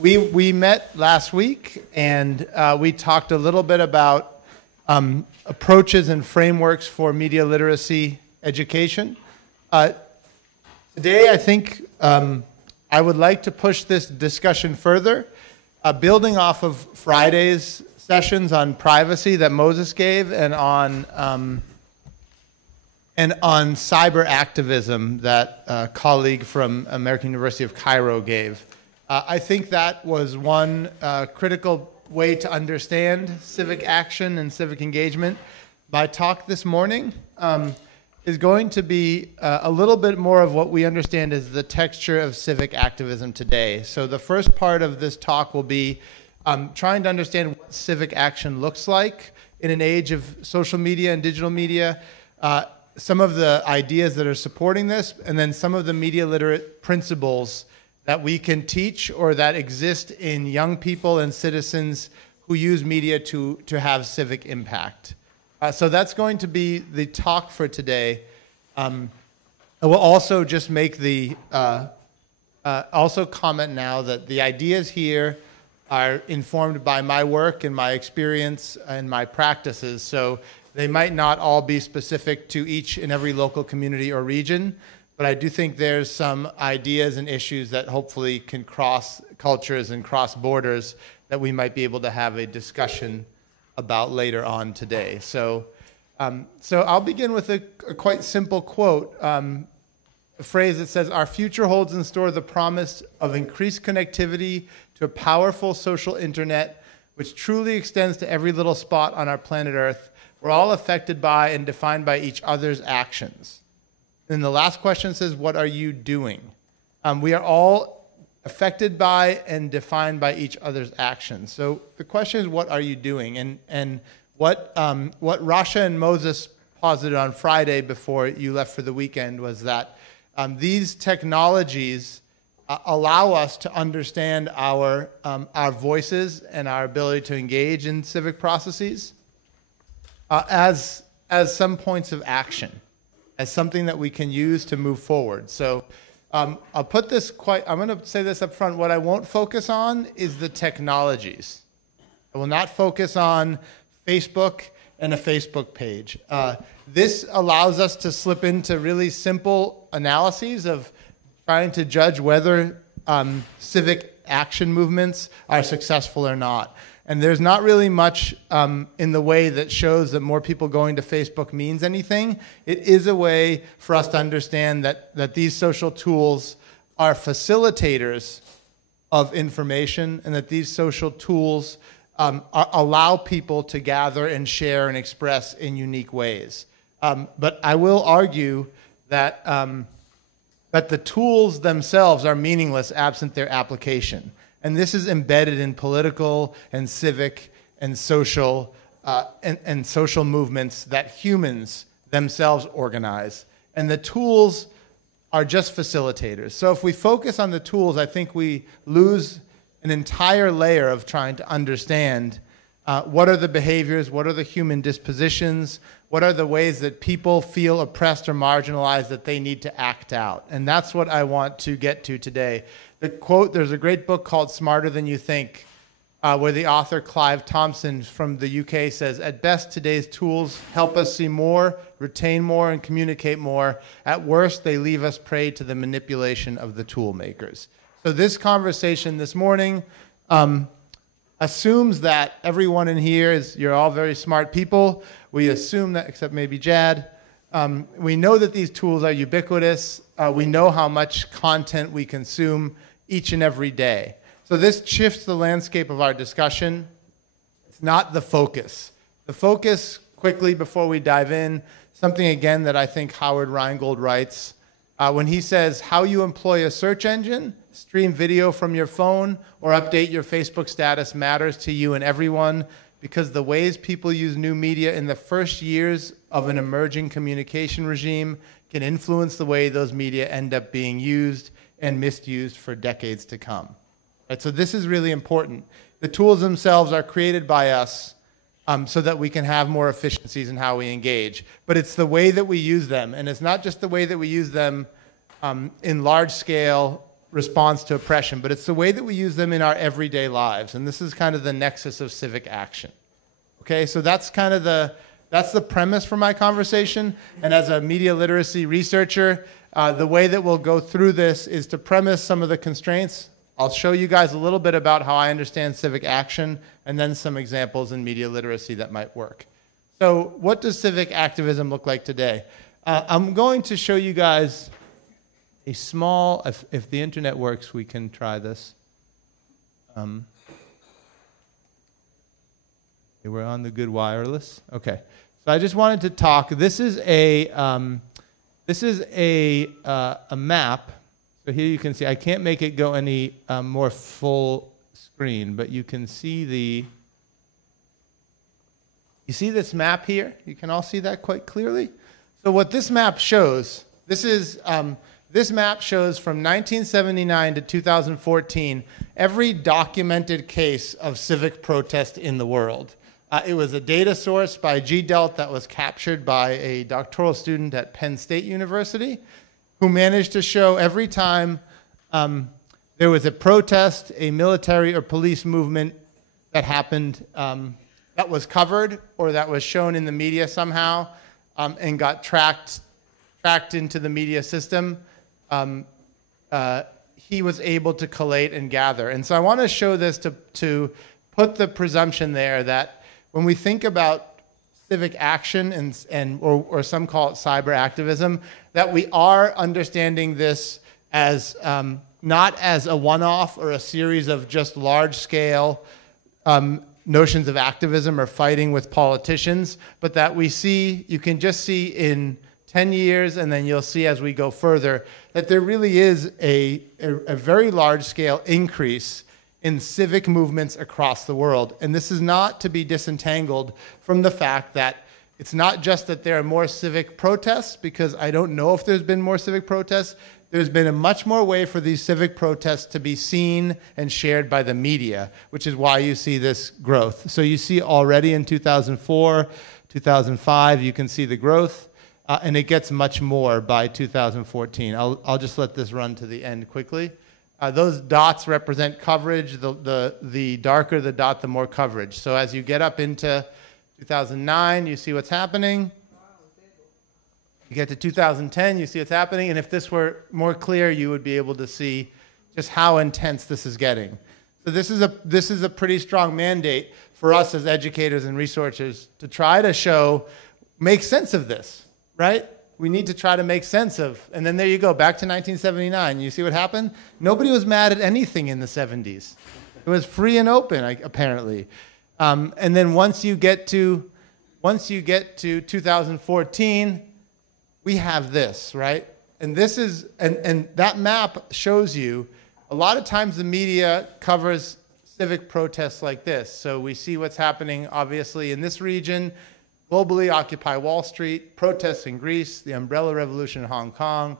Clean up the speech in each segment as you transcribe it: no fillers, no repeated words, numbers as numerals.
We met last week, and we talked a little bit about approaches and frameworks for media literacy education. Today, I think I would like to push this discussion further, building off of Friday's sessions on privacy that Moses gave, and on cyber activism that a colleague from American University of Cairo gave. I think that was one critical way to understand civic action and civic engagement. My talk this morning is going to be a little bit more of what we understand as the texture of civic activism today. So the first part of this talk will be trying to understand what civic action looks like in an age of social media and digital media, some of the ideas that are supporting this, and then some of the media literate principles that we can teach or that exist in young people and citizens who use media to have civic impact. So that's going to be the talk for today. I will also just make the, also comment now that the ideas here are informed by my work and my experience and my practices. So they might not all be specific to each and every local community or region, but I do think there's some ideas and issues that hopefully can cross cultures and cross borders that we might be able to have a discussion about later on today. So I'll begin with a quite simple quote, a phrase that says, "Our future holds in store the promise of increased connectivity to a powerful social internet, which truly extends to every little spot on our planet Earth. We're all affected by and defined by each other's actions." And the last question says, "What are you doing?" We are all affected by and defined by each other's actions. So the question is, what are you doing? And what Rasha and Moses posited on Friday before you left for the weekend was that these technologies allow us to understand our voices and our ability to engage in civic processes as some points of action, as something that we can use to move forward. So I'll put this I'm going to say this up front. What I won't focus on is the technologies. I will not focus on Facebook and a Facebook page. This allows us to slip into really simple analyses of trying to judge whether civic action movements are successful or not. And there's not really much in the way that shows that more people going to Facebook means anything. It is a way for us to understand that these social tools are facilitators of information, and that these social tools allow people to gather and share and express in unique ways. But I will argue that the tools themselves are meaningless absent their application. And this is embedded in political and civic and social and social movements that humans themselves organize. And the tools are just facilitators. So if we focus on the tools, I think we lose an entire layer of trying to understand what are the behaviors, what are the human dispositions, what are the ways that people feel oppressed or marginalized that they need to act out. And that's what I want to get to today. The quote, there's a great book called Smarter Than You Think, where the author Clive Thompson from the UK says, "At best, today's tools help us see more, retain more, and communicate more. At worst, they leave us prey to the manipulation of the tool makers." So this conversation this morning assumes that everyone in here you're all very smart people. We assume that, except maybe Jad. We know that these tools are ubiquitous. We know how much content we consume each and every day. So this shifts the landscape of our discussion. It's not the focus. The focus, quickly before we dive in, something again that I think Howard Rheingold writes, when he says, "How you employ a search engine, stream video from your phone, or update your Facebook status matters to you and everyone, because the ways people use new media in the first years of an emerging communication regime can influence the way those media end up being used and misused for decades to come." Right, so this is really important. The tools themselves are created by us so that we can have more efficiencies in how we engage. But it's the way that we use them. And it's not just the way that we use them in large scale response to oppression, but it's the way that we use them in our everyday lives. And this is kind of the nexus of civic action. Okay, so that's kind of that's the premise for my conversation. And as a media literacy researcher, the way that we'll go through this is to premise some of the constraints. I'll show you guys a little bit about how I understand civic action, and then some examples in media literacy that might work. So what does civic activism look like today? I'm going to show you guys a small, if the internet works, we can try this. Okay, we're on the good wireless. Okay, so I just wanted to talk. This is a map. So here you can see. I can't make it go any more full screen, but you can see You see this map here? You can all see that quite clearly. So what this map shows, this map shows from 1979 to 2014 every documented case of civic protest in the world. It was a data source by GDELT that was captured by a doctoral student at Penn State University, who managed to show every time there was a protest, a military or police movement that happened that was covered or that was shown in the media somehow and got tracked into the media system, he was able to collate and gather. And so I want to show this to put the presumption there that when we think about civic action or some call it cyber activism, that we are understanding this as not as a one-off or a series of just large-scale notions of activism or fighting with politicians, but that you can just see in 10 years, and then you'll see as we go further, that there really is a very large-scale increase in civic movements across the world. And this is not to be disentangled from the fact that it's not just that there are more civic protests, because I don't know if there's been more civic protests. There's been a much more way for these civic protests to be seen and shared by the media, which is why you see this growth. So you see already in 2004, 2005, you can see the growth, and it gets much more by 2014. I'll just let this run to the end quickly. Those dots represent coverage. The darker the dot, the more coverage. So as you get up into 2009, you see what's happening. You get to 2010, you see what's happening. And if this were more clear, you would be able to see just how intense this is getting. So this is a pretty strong mandate for us as educators and researchers to try to make sense of this, right? We need to try to make sense of, and then there you go, back to 1979. You see what happened? Nobody was mad at anything in the 70s. It was free and open, apparently. And then once you get to 2014, we have this, right? And this is, and that map shows you, a lot of times the media covers civic protests like this. So we see what's happening, obviously, in this region. Globally, Occupy Wall Street, protests in Greece, the Umbrella Revolution in Hong Kong,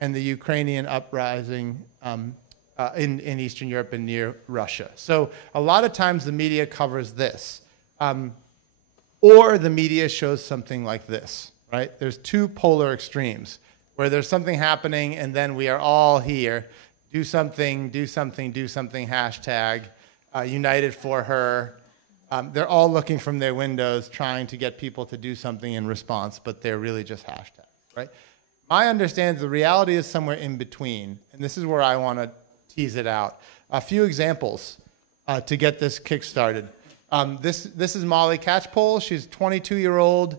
and the Ukrainian uprising in Eastern Europe and near Russia. So a lot of times the media covers this. Or the media shows something like this, right? There's two polar extremes, where there's something happening and then we are all here. Do something, do something, do something, hashtag, united for her. They're all looking from their windows trying to get people to do something in response, but they're really just hashtags, right? My understanding is the reality is somewhere in between, and this is where I want to tease it out. A few examples to get this kick-started. This is Molly Catchpole. She's a 22-year-old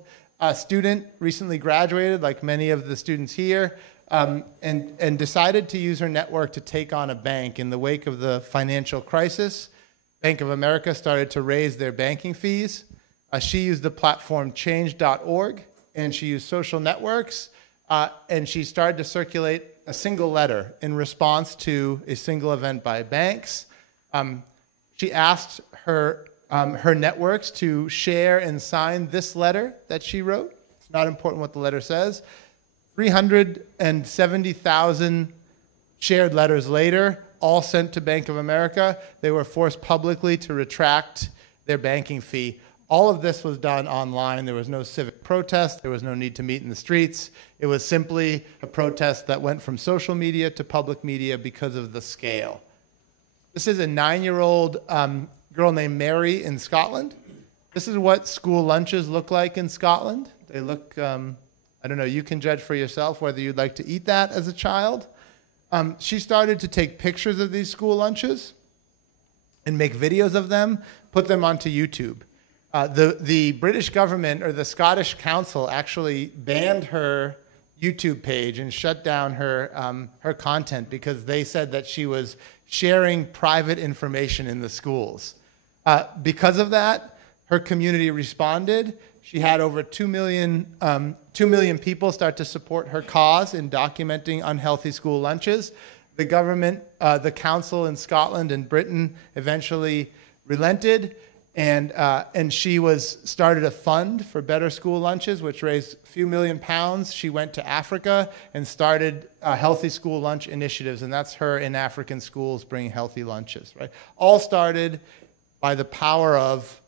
student, recently graduated, like many of the students here, and decided to use her network to take on a bank in the wake of the financial crisis. Bank of America started to raise their banking fees. She used the platform change.org, and she used social networks, and she started to circulate a single letter in response to a single event by banks. She asked her networks to share and sign this letter that she wrote. It's not important what the letter says. 370,000 shared letters later, all sent to Bank of America. They were forced publicly to retract their banking fee. All of this was done online. There was no civic protest. There was no need to meet in the streets. It was simply a protest that went from social media to public media because of the scale. This is a 9-year-old girl named Mary in Scotland. This is what school lunches look like in Scotland. They look, I don't know, you can judge for yourself whether you'd like to eat that as a child. She started to take pictures of these school lunches and make videos of them, put them onto YouTube. The British government or the Scottish Council actually banned her YouTube page and shut down her content because they said that she was sharing private information in the schools. Because of that, her community responded. She had over 2 million people start to support her cause in documenting unhealthy school lunches. The government, the council in Scotland and Britain eventually relented, and she started a fund for better school lunches, which raised a few million pounds. She went to Africa and started healthy school lunch initiatives, and that's her in African schools bringing healthy lunches. Right? All started by the power of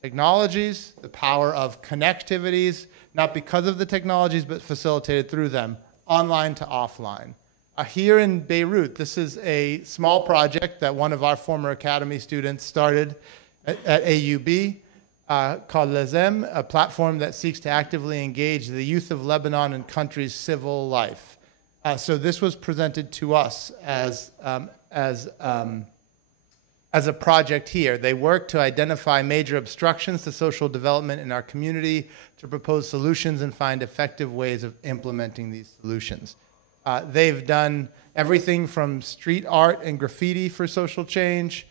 technologies, the power of connectivities, not because of the technologies, but facilitated through them, online to offline. Here in Beirut, this is a small project that one of our former academy students started at AUB called Lezem, a platform that seeks to actively engage the youth of Lebanon and country's civil life. So this was presented to us as a project here. They work to identify major obstructions to social development in our community, to propose solutions and find effective ways of implementing these solutions. They've done everything from street art and graffiti for social change.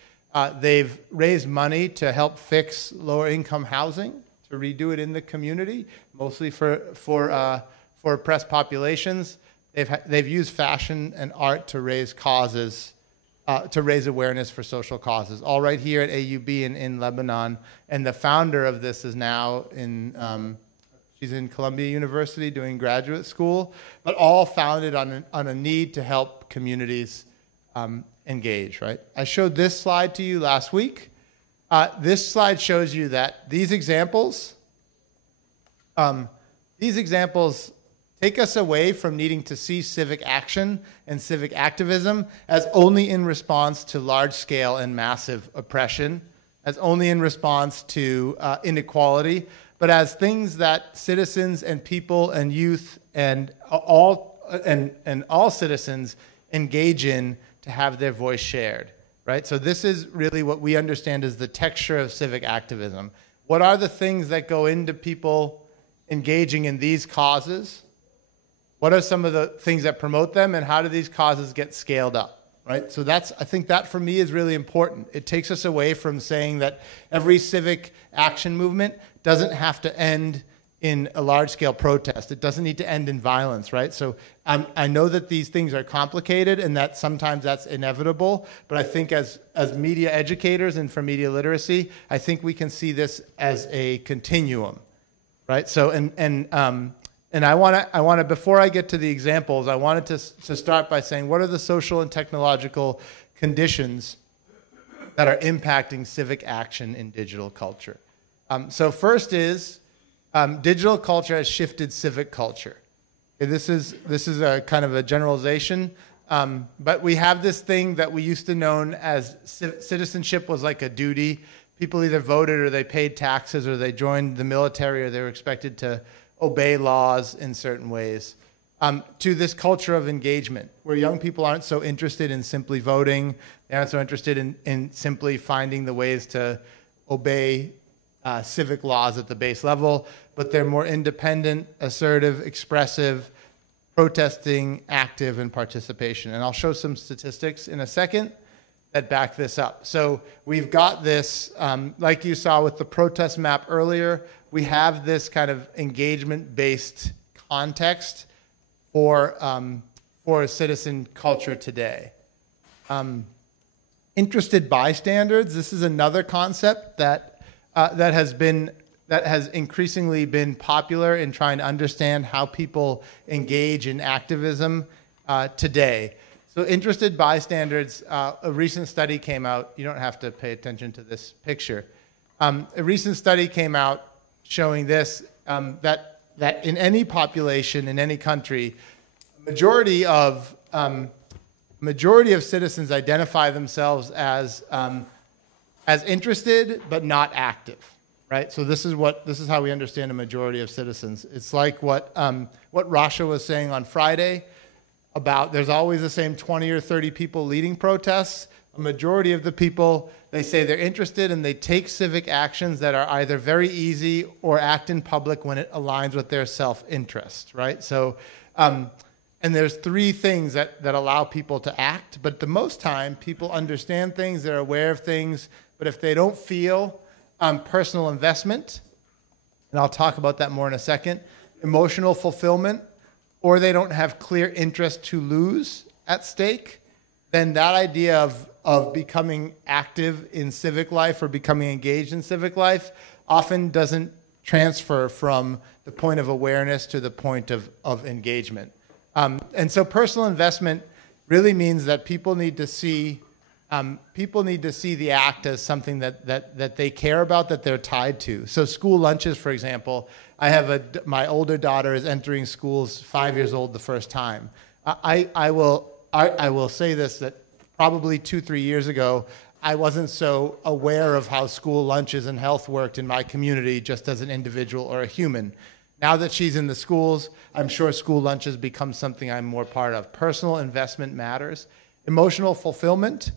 They've raised money to help fix lower income housing, to redo it in the community, mostly for oppressed populations. They've used fashion and art to raise causes, to raise awareness for social causes, all right here at AUB in Lebanon. And the founder of this is now she's in Columbia University doing graduate school, but all founded on a need to help communities engage, right? I showed this slide to you last week. This slide shows you that these examples take us away from needing to see civic action and civic activism as only in response to large-scale and massive oppression, as only in response to inequality, but as things that citizens and people and youth and all citizens engage in to have their voice shared, right? So this is really what we understand as the texture of civic activism. What are the things that go into people engaging in these causes? What are some of the things that promote them, and how do these causes get scaled up, right? So I think that for me is really important. It takes us away from saying that every civic action movement doesn't have to end in a large-scale protest. It doesn't need to end in violence, right? So I know that these things are complicated and that sometimes that's inevitable, but I think as media educators and for media literacy, I think we can see this as a continuum, right? So, and I want to, before I get to the examples, I wanted to start by saying, what are the social and technological conditions that are impacting civic action in digital culture? So first is, digital culture has shifted civic culture. Okay, this is a kind of a generalization, but we have this thing that we used to know as citizenship was like a duty. People either voted or they paid taxes or they joined the military or they were expected to obey laws in certain ways, to this culture of engagement where young people aren't so interested in simply voting. They aren't so interested in simply finding the ways to obey civic laws at the base level, but they're more independent, assertive, expressive, protesting, active, and participation. And I'll show some statistics in a second that back this up. So we've got this, like you saw with the protest map earlier, we have this kind of engagement-based context for citizen culture today. Interested bystanders, this is another concept that has increasingly been popular in trying to understand how people engage in activism today. So interested bystanders, a recent study came out, you don't have to pay attention to this picture, A recent study came out showing this, that in any population, in any country, majority of citizens identify themselves as interested but not active, right? So this is how we understand a majority of citizens. It's like what Rasha was saying on Friday about there's always the same 20 or 30 people leading protests. A majority of the people, they say they're interested and they take civic actions that are either very easy or act in public when it aligns with their self-interest, right? So, and there's three things that allow people to act, but the most time people understand things, they're aware of things, but if they don't feel personal investment, and I'll talk about that more in a second, emotional fulfillment, or they don't have clear interest to lose at stake, then that idea of becoming active in civic life or becoming engaged in civic life often doesn't transfer from the point of awareness to the point of engagement. And so personal investment really means that people need to see the act as something that they care about, that they're tied to. So school lunches, for example, I have my older daughter is entering schools 5 years old the first time. I will say this, that probably 2-3 years ago, I wasn't so aware of how school lunches and health worked in my community just as an individual or a human. Now that she's in the schools, I'm sure school lunches become something I'm more part of. Personal investment matters. Emotional fulfillment,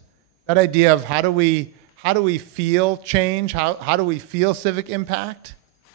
that idea of how do we feel change? How do we feel civic impact?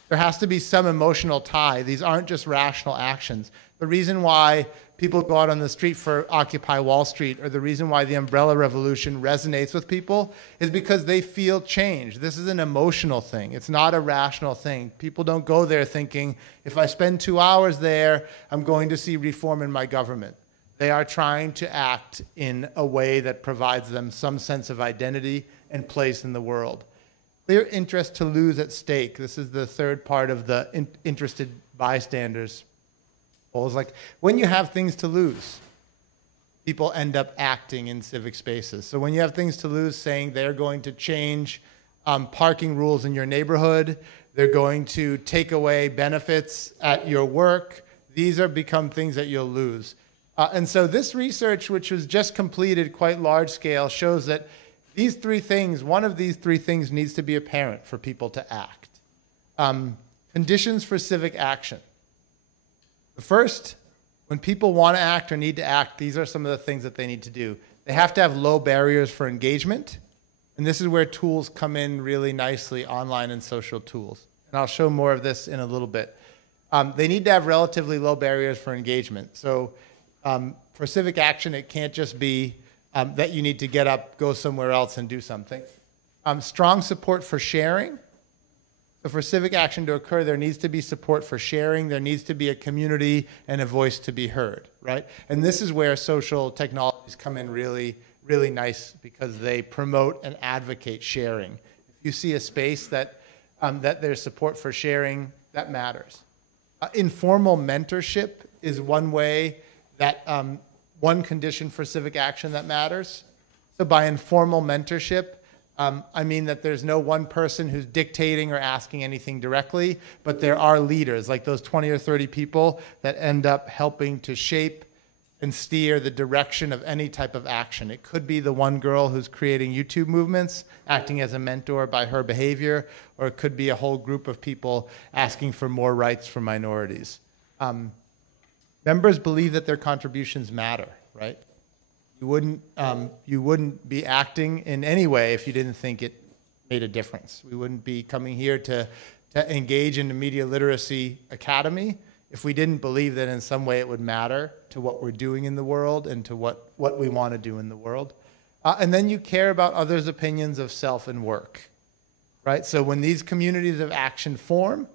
There has to be some emotional tie. These aren't just rational actions. The reason why people go out on the street for Occupy Wall Street, or the reason why the umbrella revolution resonates with people, is because they feel change. This is an emotional thing. It's not a rational thing. People don't go there thinking, if I spend 2 hours there, I'm going to see reform in my government. They are trying to act in a way that provides them some sense of identity and place in the world. Clear interest to lose at stake. This is the third part of the interested bystanders. It's like when you have things to lose, people end up acting in civic spaces. So when you have things to lose, saying they're going to change parking rules in your neighborhood, they're going to take away benefits at your work, these are become things that you'll lose. And so this research, which was just completed quite large scale, shows that these three things, one of these three things needs to be apparent for people to act. Conditions for civic action. The first, when people want to act or need to act, these are some of the things that they need to do. They have to have low barriers for engagement. And this is where tools come in really nicely, online and social tools. And I'll show more of this in a little bit. They need to have relatively low barriers for engagement. So for civic action, it can't just be that you need to get up, go somewhere else, and do something. Strong support for sharing. So for civic action to occur, there needs to be support for sharing. There needs to be a community and a voice to be heard, right? And this is where social technologies come in really, really nice, because they promote and advocate sharing. If you see a space that there's support for sharing, that matters. Informal mentorship is one way that one condition for civic action that matters. So by informal mentorship, I mean that there's no one person who's dictating or asking anything directly, but there are leaders, like those 20 or 30 people that end up helping to shape and steer the direction of any type of action. It could be the one girl who's creating YouTube movements, acting as a mentor by her behavior, or it could be a whole group of people asking for more rights for minorities. Members believe that their contributions matter, right? You wouldn't be acting in any way if you didn't think it made a difference. We wouldn't be coming here to engage in the Media Literacy Academy if we didn't believe that in some way it would matter to what we're doing in the world and to what we want to do in the world. And then you care about others' opinions of self and work, right? So when these communities of action form,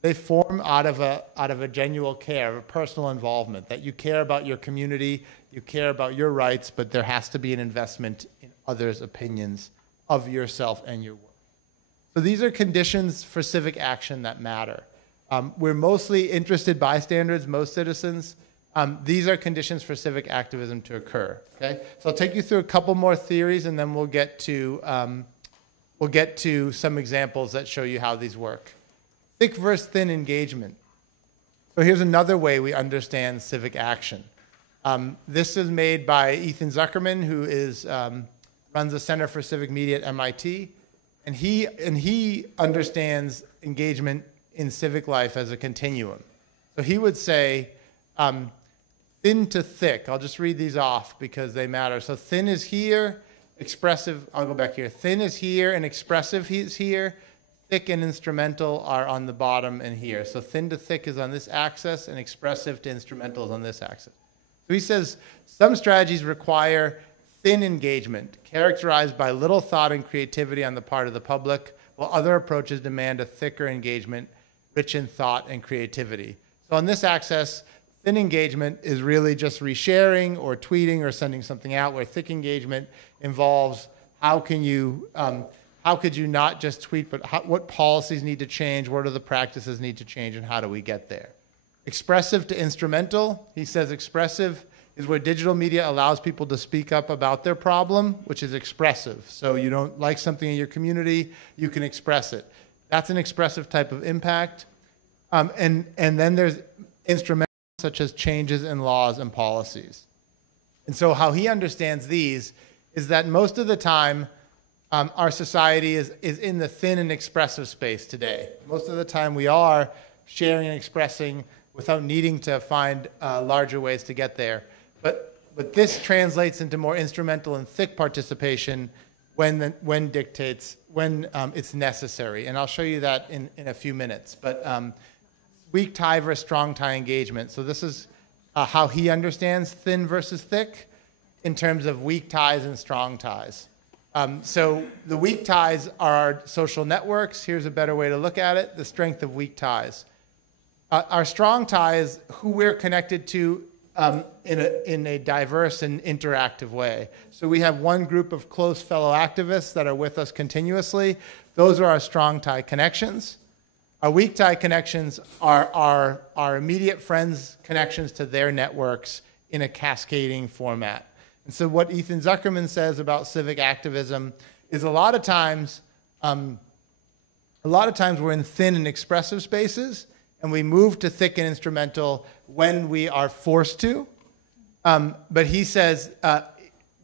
they form out of a genuine care, a personal involvement, that you care about your community, you care about your rights, but there has to be an investment in others' opinions of yourself and your work. So these are conditions for civic action that matter. We're mostly interested bystanders, most citizens. These are conditions for civic activism to occur. Okay? So I'll take you through a couple more theories, and then we'll get to we'll get to some examples that show you how these work. Thick versus thin engagement. So here's another way we understand civic action. This is made by Ethan Zuckerman, who runs the Center for Civic Media at MIT, and he understands engagement in civic life as a continuum. So he would say, thin to thick. I'll just read these off because they matter. So thin is here, expressive. I'll go back here. Thin is here, and expressive is here. Thick and instrumental are on the bottom and here. So thin to thick is on this axis, and expressive to instrumental is on this axis. So he says some strategies require thin engagement, characterized by little thought and creativity on the part of the public, while other approaches demand a thicker engagement, rich in thought and creativity. So on this axis, thin engagement is really just resharing or tweeting or sending something out, where thick engagement involves how could you not just tweet, but what policies need to change, what are the practices need to change, and how do we get there? Expressive to instrumental, he says expressive is where digital media allows people to speak up about their problem, which is expressive. So you don't like something in your community, you can express it. That's an expressive type of impact. And then there's instrumental, such as changes in laws and policies. And so how he understands these is that most of the time, our society is in the thin and expressive space today. Most of the time we are sharing and expressing without needing to find larger ways to get there. But this translates into more instrumental and thick participation when it's necessary. And I'll show you that in a few minutes. But weak tie versus strong tie engagement. So this is how he understands thin versus thick in terms of weak ties and strong ties. So the weak ties are our social networks. Here's a better way to look at it, the strength of weak ties. Our strong tie is who we're connected to in a diverse and interactive way. So we have one group of close fellow activists that are with us continuously. Those are our strong tie connections. Our weak tie connections are our immediate friends' connections to their networks in a cascading format. And so what Ethan Zuckerman says about civic activism is a lot of times we're in thin and expressive spaces, and we move to thick and instrumental when we are forced to. But he says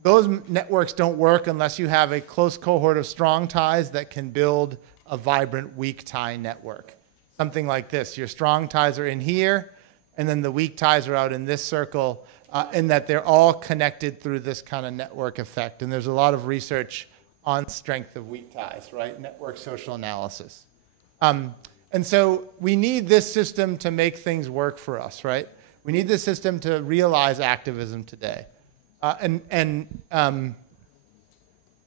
those networks don't work unless you have a close cohort of strong ties that can build a vibrant weak tie network. Something like this. Your strong ties are in here, and then the weak ties are out in this circle, and that they're all connected through this kind of network effect. And there's a lot of research on strength of weak ties, right? Network social analysis. And so we need this system to make things work for us, right? We need this system to realize activism today. And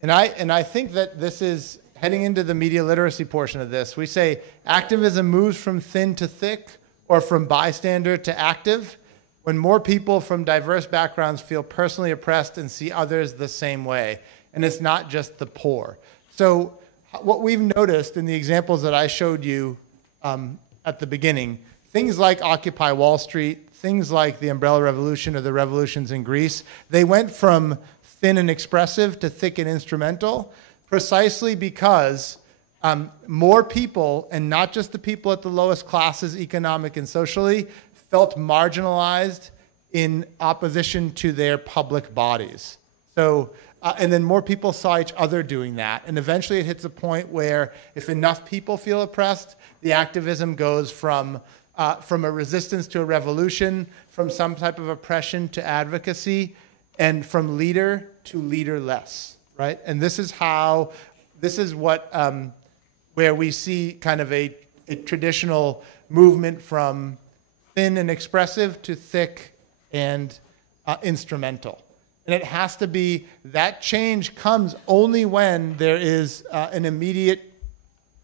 I think that this is heading into the media literacy portion of this. We say activism moves from thin to thick or from bystander to active when more people from diverse backgrounds feel personally oppressed and see others the same way. And it's not just the poor. So what we've noticed in the examples that I showed you at the beginning, things like Occupy Wall Street, things like the Umbrella Revolution or the revolutions in Greece, they went from thin and expressive to thick and instrumental precisely because more people, and not just the people at the lowest classes economic and socially, felt marginalized in opposition to their public bodies. So, and then more people saw each other doing that. And eventually it hits a point where if enough people feel oppressed, the activism goes from a resistance to a revolution, from some type of oppression to advocacy, and from leader to leaderless, right? And this is what, where we see kind of a traditional movement from thin and expressive to thick and instrumental. And it has to be, that change comes only when there is an immediate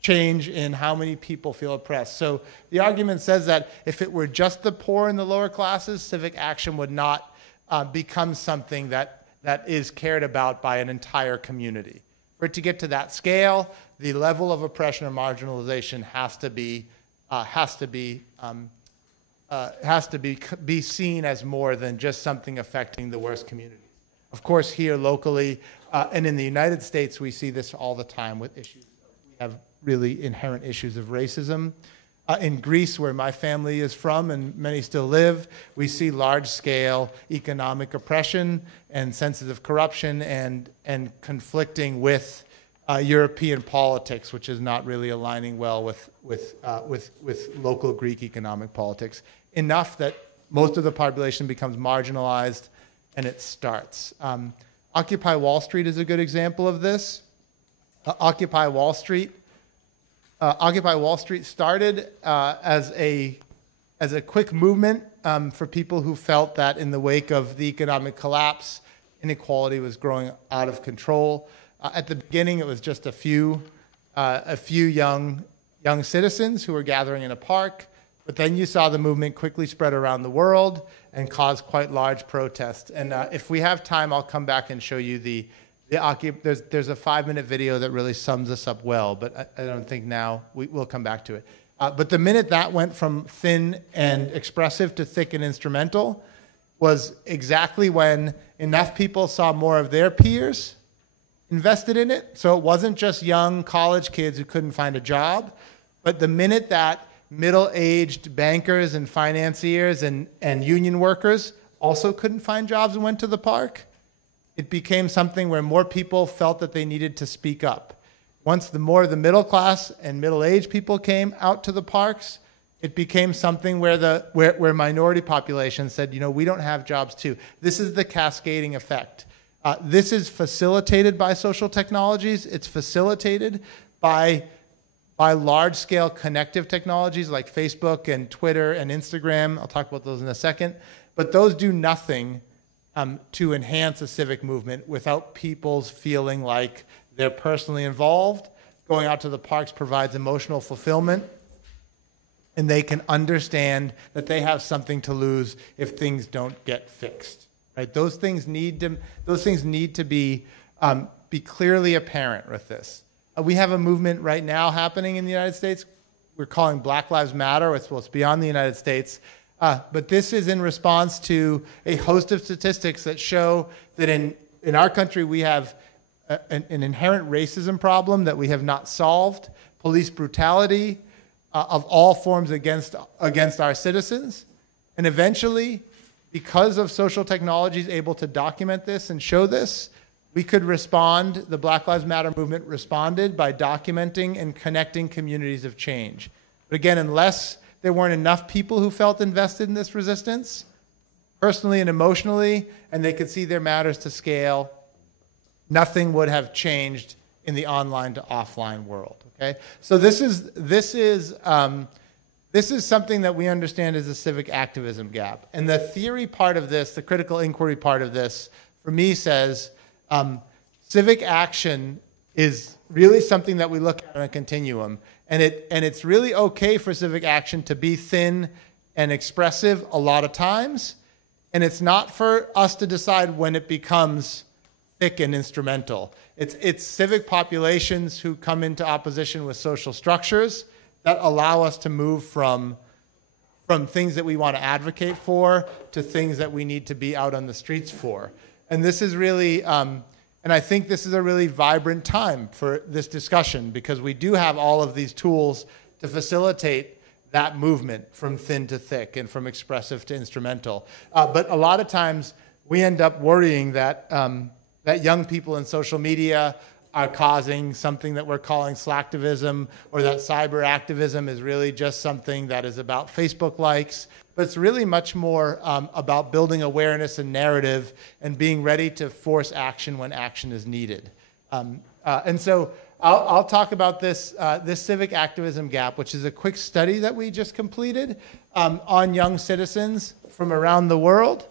change in how many people feel oppressed. So the argument says that if it were just the poor and the lower classes, civic action would not become something that is cared about by an entire community. For it to get to that scale, the level of oppression or marginalization has to be seen as more than just something affecting the worst communities. Of course, here locally, And in the United States, we see this all the time with issues. We have really inherent issues of racism. In Greece, where my family is from and many still live, we see large-scale economic oppression and sensitive corruption and conflicting with European politics, which is not really aligning well with local Greek economic politics, enough that most of the population becomes marginalized, and it starts. Occupy Wall Street is a good example of this. Occupy Wall Street started as a quick movement for people who felt that in the wake of the economic collapse, inequality was growing out of control. At the beginning, it was just a few young citizens who were gathering in a park, but then you saw the movement quickly spread around the world and cause quite large protests. And if we have time, I'll come back and show you there's a 5-minute video that really sums this up well, but I don't think now we'll come back to it. But the minute that went from thin and expressive to thick and instrumental was exactly when enough people saw more of their peers invested in it. So it wasn't just young college kids who couldn't find a job, but the minute that middle-aged bankers and financiers and union workers also couldn't find jobs and went to the park, it became something where more people felt that they needed to speak up. Once the more of the middle class and middle-aged people came out to the parks, it became something where minority populations said, we don't have jobs too. This is the cascading effect. This is facilitated by social technologies. It's facilitated by large-scale connective technologies like Facebook and Twitter and Instagram. I'll talk about those in a second. But those do nothing to enhance a civic movement without people's feeling like they're personally involved. Going out to the parks provides emotional fulfillment, and they can understand that they have something to lose if things don't get fixed. Right? Those things need to be clearly apparent with this. We have a movement right now happening in the United States. We're calling Black Lives Matter. It's beyond the United States. But this is in response to a host of statistics that show that in our country we have an inherent racism problem that we have not solved, police brutality of all forms against our citizens. And eventually, because of social technologies able to document this and show this, we could respond. The Black Lives Matter movement responded by documenting and connecting communities of change. But again, unless there weren't enough people who felt invested in this resistance, personally and emotionally, and they could see their matters to scale, nothing would have changed in the online to offline world. Okay, so this is something that we understand as a civic activism gap, and the theory part of this, the critical inquiry part of this, for me says civic action is really something that we look at on a continuum. And it's really okay for civic action to be thin and expressive a lot of times. And it's not for us to decide when it becomes thick and instrumental. It's civic populations who come into opposition with social structures that allow us to move from things that we want to advocate for to things that we need to be out on the streets for. And this is really, and I think this is a really vibrant time for this discussion because we do have all of these tools to facilitate that movement from thin to thick and from expressive to instrumental. But a lot of times we end up worrying that young people in social media are causing something that we're calling slacktivism, or that cyber activism is really just something that is about Facebook likes. But it's really much more about building awareness and narrative and being ready to force action when action is needed. And so I'll talk about this civic activism gap, which is a quick study that we just completed on young citizens from around the world.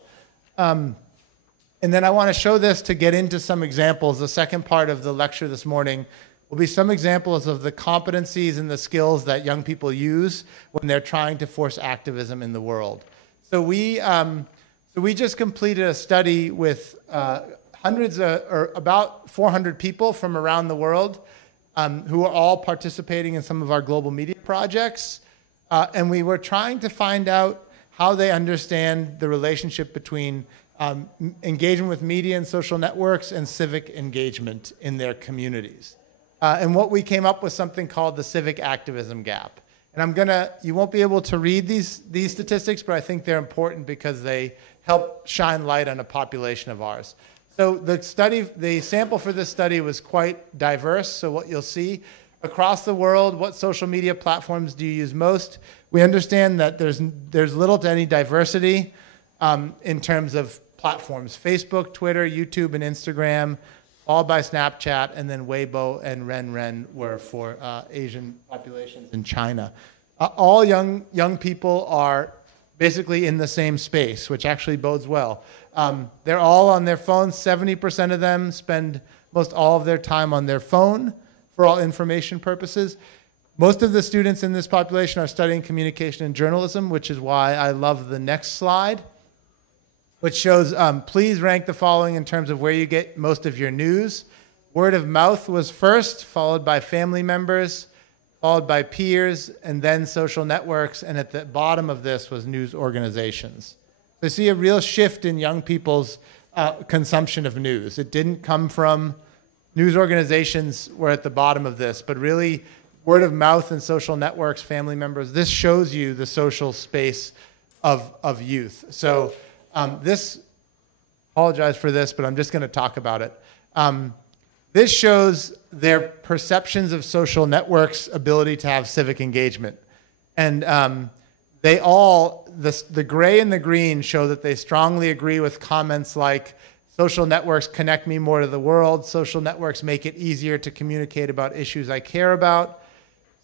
And then I want to show this to get into some examples. The second part of the lecture this morning will be some examples of the competencies and the skills that young people use when they're trying to force activism in the world. So we just completed a study with or about 400 people from around the world who are all participating in some of our global media projects. And we were trying to find out how they understand the relationship between engagement with media and social networks, and civic engagement in their communities. And what we came up with something called the civic activism gap. And you won't be able to read these statistics, but I think they're important because they help shine light on a population of ours. So the sample for this study was quite diverse. So what you'll see across the world, what social media platforms do you use most? We understand that there's little to any diversity in terms of platforms. Facebook, Twitter, YouTube, and Instagram, followed by Snapchat, and then Weibo and Renren were for Asian populations in China. All young people are basically in the same space, which actually bodes well. They're all on their phones. 70% of them spend most all of their time on their phone for all information purposes. Most of the students in this population are studying communication and journalism, which is why I love the next slide, which shows, please rank the following in terms of where you get most of your news. Word of mouth was first, followed by family members, followed by peers, and then social networks, and at the bottom of this was news organizations. So you see a real shift in young people's consumption of news. It didn't come from news organizations were at the bottom of this, but really word of mouth and social networks, family members. This shows you the social space of youth. So apologize for this, but I'm just going to talk about it. This shows their perceptions of social networks' ability to have civic engagement. And the gray and the green show that they strongly agree with comments like, social networks connect me more to the world, social networks make it easier to communicate about issues I care about,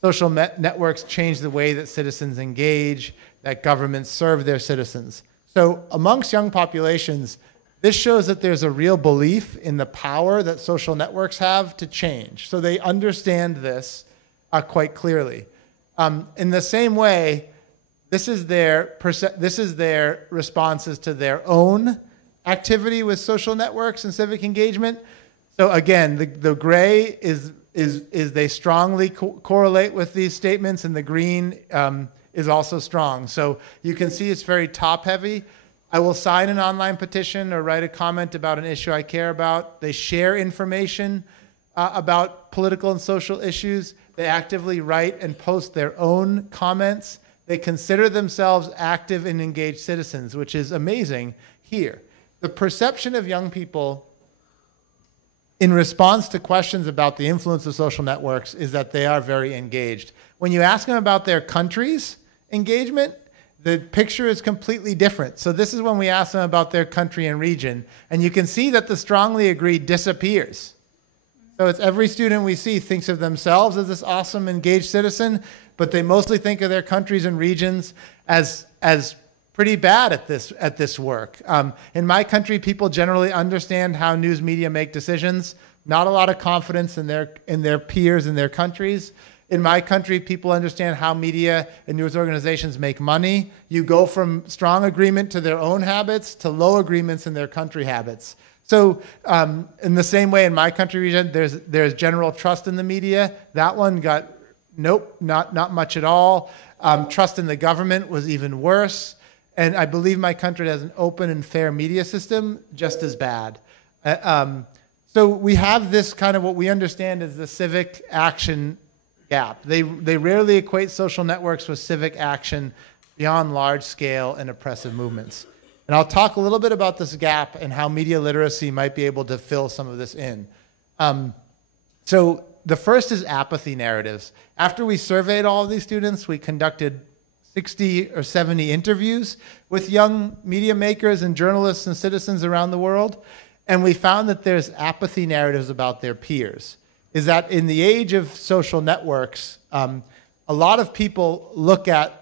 social networks change the way that citizens engage, that governments serve their citizens. So amongst young populations, this shows that there's a real belief in the power that social networks have to change. So they understand this quite clearly. In the same way, this is their responses to their own activity with social networks and civic engagement. So again, the gray is they strongly correlate with these statements, and the green is also strong. So you can see it's very top-heavy. I will sign an online petition or write a comment about an issue I care about. They share information about political and social issues. They actively write and post their own comments. They consider themselves active and engaged citizens, which is amazing here. The perception of young people in response to questions about the influence of social networks is that they are very engaged. When you ask them about their country's engagement, the picture is completely different. So this is when we ask them about their country and region, and you can see that the strongly agreed disappears. So it's every student we see thinks of themselves as this awesome, engaged citizen, but they mostly think of their countries and regions as pretty bad at this work. In my country, people generally understand how news media make decisions. Not a lot of confidence in their peers in their countries. In my country, people understand how media and news organizations make money. You go from strong agreement to their own habits to low agreements in their country habits. So in the same way in my country region, there's general trust in the media. That one got, nope, not much at all. Trust in the government was even worse. And I believe my country has an open and fair media system, just as bad. So we have this kind of what we understand as the civic action gap. They rarely equate social networks with civic action beyond large-scale and oppressive movements. And I'll talk a little bit about this gap and how media literacy might be able to fill some of this in. So the first is apathy narratives. After we surveyed all of these students, we conducted 60 or 70 interviews with young media makers and journalists and citizens around the world, and we found that there's apathy narratives about their peers. Is that in the age of social networks, a lot of people look at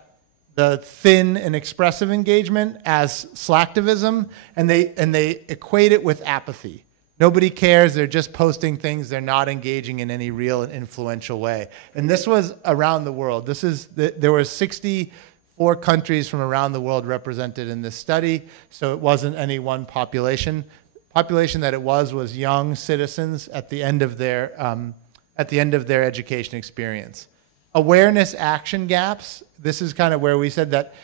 the thin and expressive engagement as slacktivism, and they equate it with apathy. Nobody cares, they're just posting things, they're not engaging in any real and influential way. And this was around the world. There were 64 countries from around the world represented in this study, so it wasn't any one population. Population that it was young citizens at the end of their education experience. awareness action gaps. This is kind of where we said that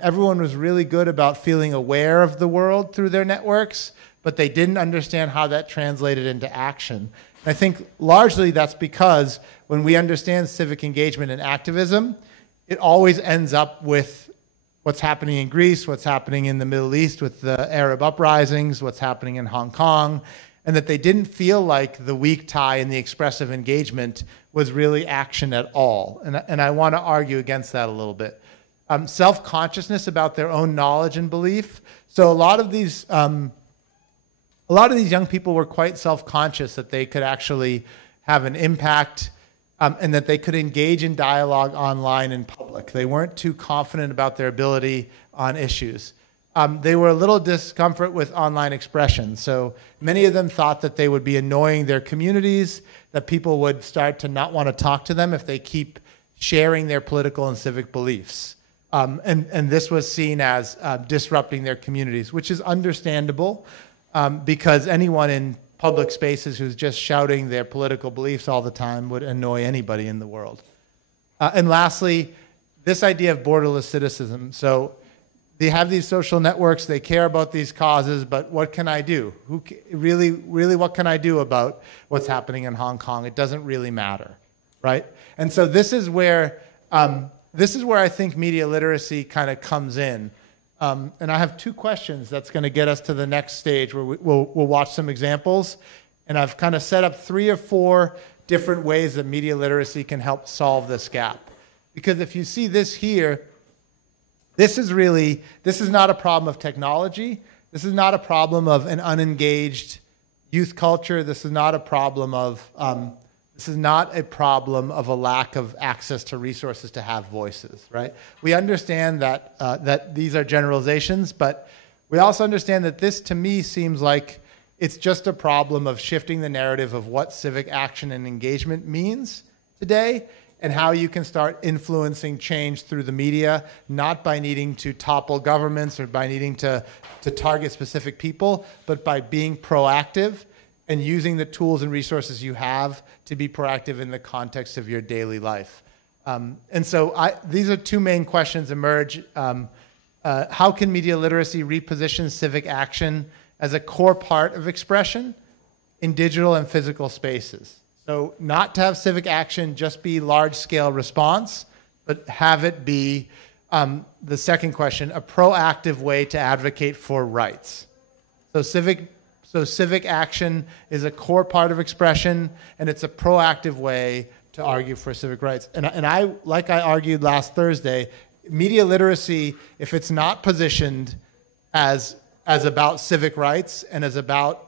everyone was really good about feeling aware of the world through their networks, but they didn't understand how that translated into action. And I think largely that's because when we understand civic engagement and activism, it always ends up with what's happening in Greece, what's happening in the Middle East with the Arab uprisings, what's happening in Hong Kong, and that they didn't feel like the weak tie in the expressive engagement was really action at all. And I want to argue against that a little bit. Self-consciousness about their own knowledge and belief. So a lot of these young people were quite self-conscious that they could actually have an impact and that they could engage in dialogue online in public. They weren't too confident about their ability on issues. They were a little discomfort with online expression. So many of them thought that they would be annoying their communities, that people would start to not want to talk to them if they keep sharing their political and civic beliefs. And this was seen as disrupting their communities, which is understandable because anyone in public spaces who's just shouting their political beliefs all the time would annoy anybody in the world. And lastly, this idea of borderless citicism. So they have these social networks, they care about these causes, but what can I do? Really, what can I do about what's happening in Hong Kong? It doesn't really matter, right? And so this is where I think media literacy kind of comes in. And I have two questions that's going to get us to the next stage where we'll watch some examples. And I've kind of set up 3 or 4 different ways that media literacy can help solve this gap. Because if you see this here, this is not a problem of technology. This is not a problem of an unengaged youth culture. This is not a problem of a lack of access to resources to have voices, right? We understand that these are generalizations, but we also understand that this, to me, seems like it's just a problem of shifting the narrative of what civic action and engagement means today and how you can start influencing change through the media, not by needing to topple governments or by needing to target specific people, but by being proactive and using the tools and resources you have to be proactive in the context of your daily life. And so these are 2 main questions emerge. How can media literacy reposition civic action as a core part of expression in digital and physical spaces? So not to have civic action just be large-scale response, but have it be, the second question, a proactive way to advocate for rights. So civic action is a core part of expression, and it's a proactive way to argue for civic rights. And I, like I argued last Thursday, media literacy, if it's not positioned as about civic rights and as about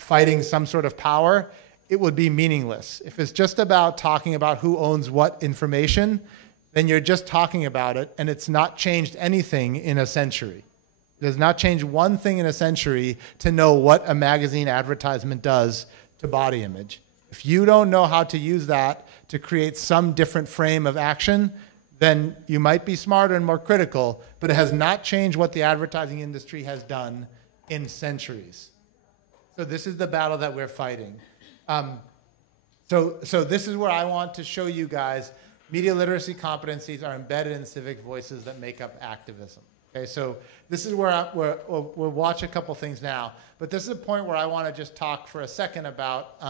fighting some sort of power, it would be meaningless. If it's just about talking about who owns what information, then you're just talking about it, and it's not changed anything in a century. It does not change one thing in a century to know what a magazine advertisement does to body image. If you don't know how to use that to create some different frame of action, then you might be smarter and more critical, but it has not changed what the advertising industry has done in centuries. So this is the battle that we're fighting. So this is where I want to show you guys media literacy competencies are embedded in civic voices that make up activism. Okay, so this is where we'll watch a couple things now, but this is a point where I want to just talk for a second about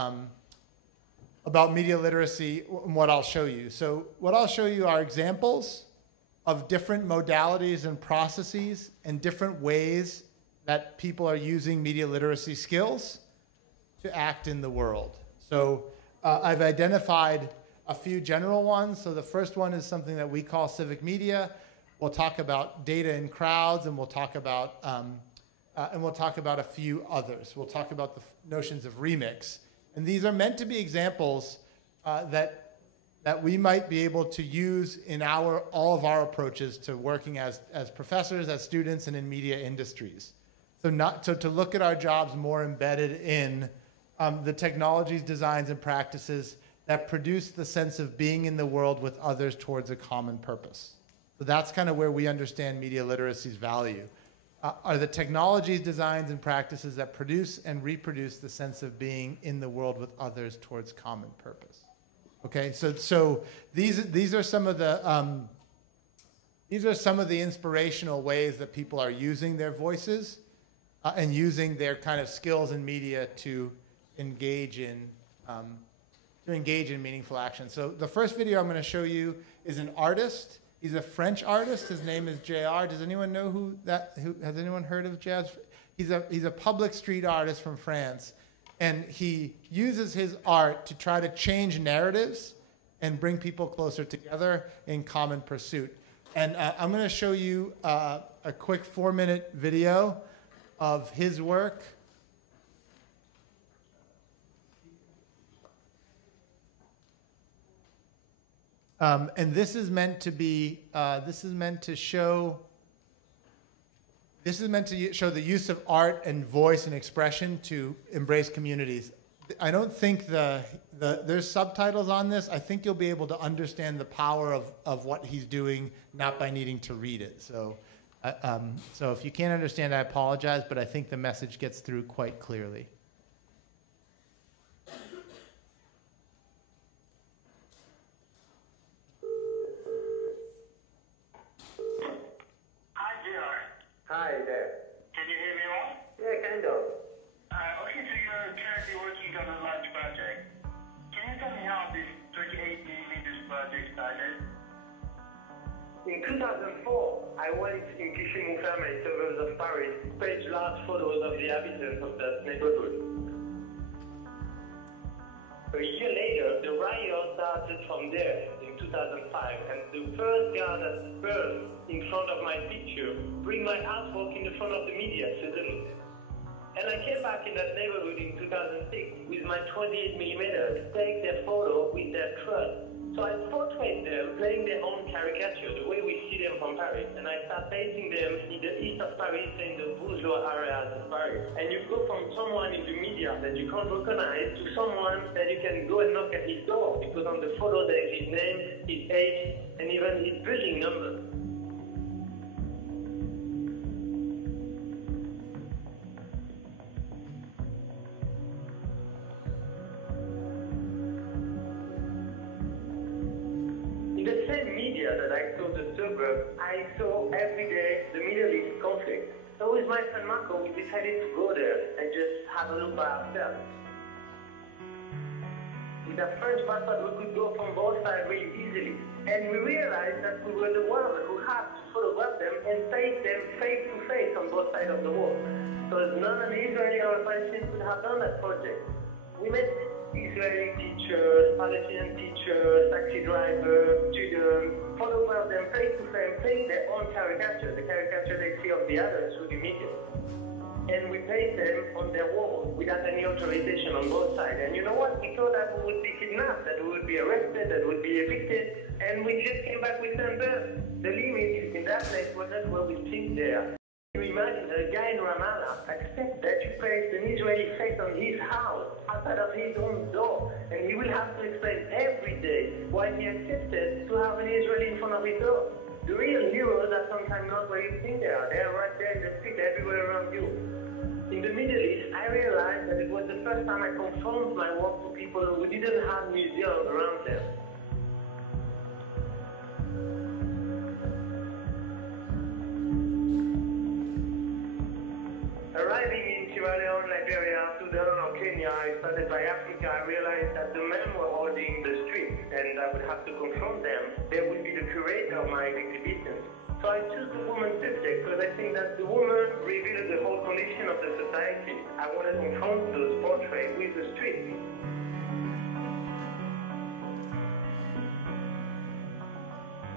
media literacy and what I'll show you. So what I'll show you are examples of different modalities and processes and different ways that people are using media literacy skills to act in the world. So I've identified a few general ones. So the first one is something that we call civic media. We'll talk about data in crowds, and we'll talk about a few others. We'll talk about the notions of remix. And these are meant to be examples that we might be able to use in all of our approaches to working as professors, as students, and in media industries. So to look at our jobs more embedded in the technologies, designs, and practices that produce the sense of being in the world with others towards a common purpose. So that's kind of where we understand media literacy's value. Are the technologies, designs, and practices that produce and reproduce the sense of being in the world with others towards common purpose. Okay, so these are some of the inspirational ways that people are using their voices and using their kind of skills in media to engage in meaningful action. So the first video I'm going to show you is an artist. He's a French artist. His name is JR. Does anyone know who has anyone heard of JR? He's a public street artist from France, and he uses his art to try to change narratives and bring people closer together in common pursuit. And I'm going to show you a quick 4-minute video of his work. And this is meant to be, this is meant to show the use of art and voice and expression to embrace communities. I don't think there's subtitles on this. I think you'll be able to understand the power of what he's doing, not by needing to read it. So if you can't understand, I apologize, but I think the message gets through quite clearly. Hi there. Can you hear me well? Yeah, kind of. Okay, so you're currently working on a large project. Can you tell me how this 38mm project started? In 2004, I went in Clichy-Montfermeil, suburbs of Paris, to page large photos of the inhabitants of that neighborhood. A year later, the riot started from there in 2005, and the first car that burned in front of my picture bring my artwork in the front of the media suddenly. And I came back in that neighborhood in 2006 with my 28mm to take their photo with their truck. So I portrayed them playing their own caricature, the way we see them from Paris. And I start painting them in the east of Paris, in the bourgeois areas of Paris. And you go from someone in the media that you can't recognize to someone that you can go and knock at his door, because on the photo there is his name, his age, and even his building number. That I saw the suburbs, I saw every day the Middle East conflict. So with my friend Marco, we decided to go there and just have a look by ourselves. With a French passport, we could go from both sides really easily. And we realized that we were the ones who had to photograph them and paint them face to face on both sides of the wall. So none of the Israeli or Palestinians could have done that project. We met Israeli teachers, Palestinian teachers, taxi drivers, students, photograph them face to face, paint their own caricature, the caricature they see of the others through the media. And we paint them on their walls without any authorization on both sides. And you know what? We thought that we would be kidnapped, that we would be arrested, that we would be evicted, and we just came back with sunburn. The limit in that place was not where we think there. You imagine a guy in Ramallah accepts that you paste an Israeli face on his house, outside of his own door, and he will have to explain every day why he accepted to have an Israeli in front of his door. The real heroes are sometimes not where you think they are. They are right there in the street, everywhere around you. In the Middle East, I realized that it was the first time I confronted my work to people who didn't have museums around them. Arriving in Sierra Leone, Liberia, Sudan, or Kenya, I started by Africa, I realized that the men were holding the street, and I would have to confront them. They would be the curator of my exhibition. So I chose the woman subject, because I think that the woman reveals the whole condition of the society. I wanted to confront those portraits with the street.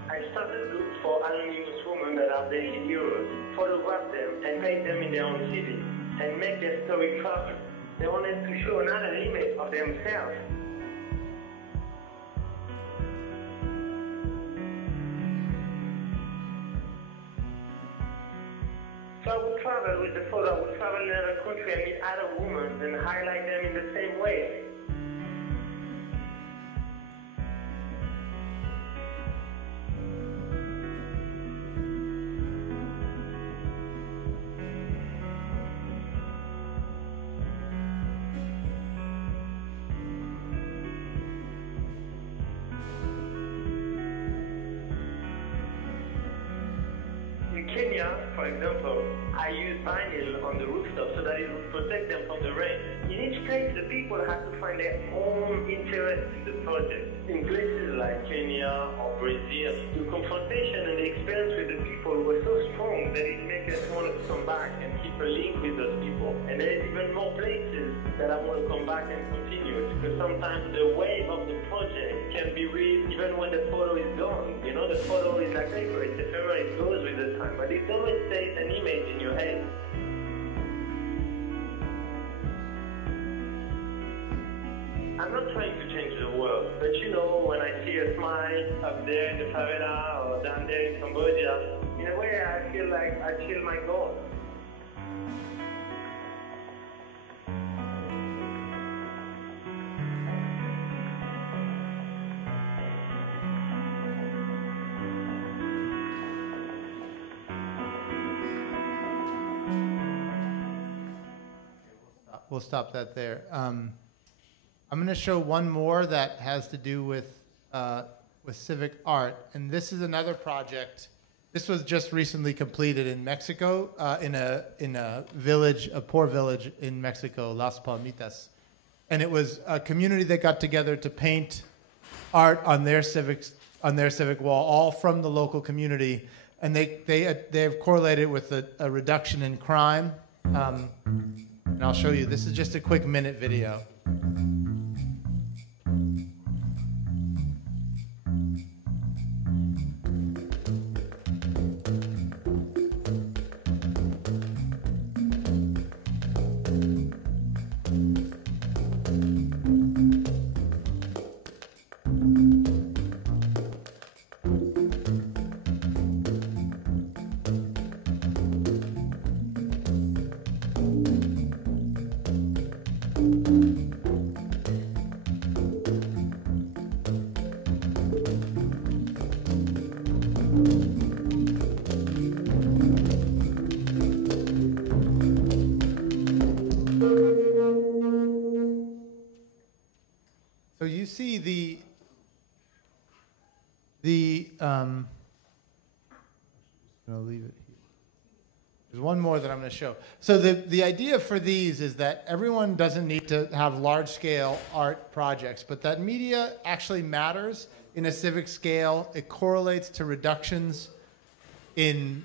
I started to look for anonymous women that are daily heroes, photograph them and paint them in their own city, and make their story fun. They wanted to show another image of themselves. So I would travel with the photo, I would travel in another country and meet other women and highlight them in the same way. Kenya, for example, I use vinyl on the rooftop so that it would protect them from the rain. In each case, the people had to find their own interest in the project. In places like Kenya or Brazil, the confrontation and the experience with the people were so strong that it made us want to come back and keep a link with those people. And there's even more places that I want to come back and continue, because sometimes the wave of the project can be real even when the photo is gone. You know, the photo is like paper, it's ephemeral, it goes with the time, but it always stays an image in your head. I'm not trying to change the world, but you know, when I see a smile up there in the favela or down there in Cambodia, in a way I feel like I achieved my goal. We'll stop that there. I'm going to show one more that has to do with civic art, and this is another project. This was just recently completed in Mexico, in a village, a poor village in Mexico, Las Palmitas, and it was a community that got together to paint art on their civic wall, all from the local community, and they have correlated with a reduction in crime. And I'll show you. This is just a quick minute video. So you see I'm going to leave it here. There's one more that I'm going to show. So the idea for these is that everyone doesn't need to have large-scale art projects, but that media actually matters in a civic scale. It correlates to reductions in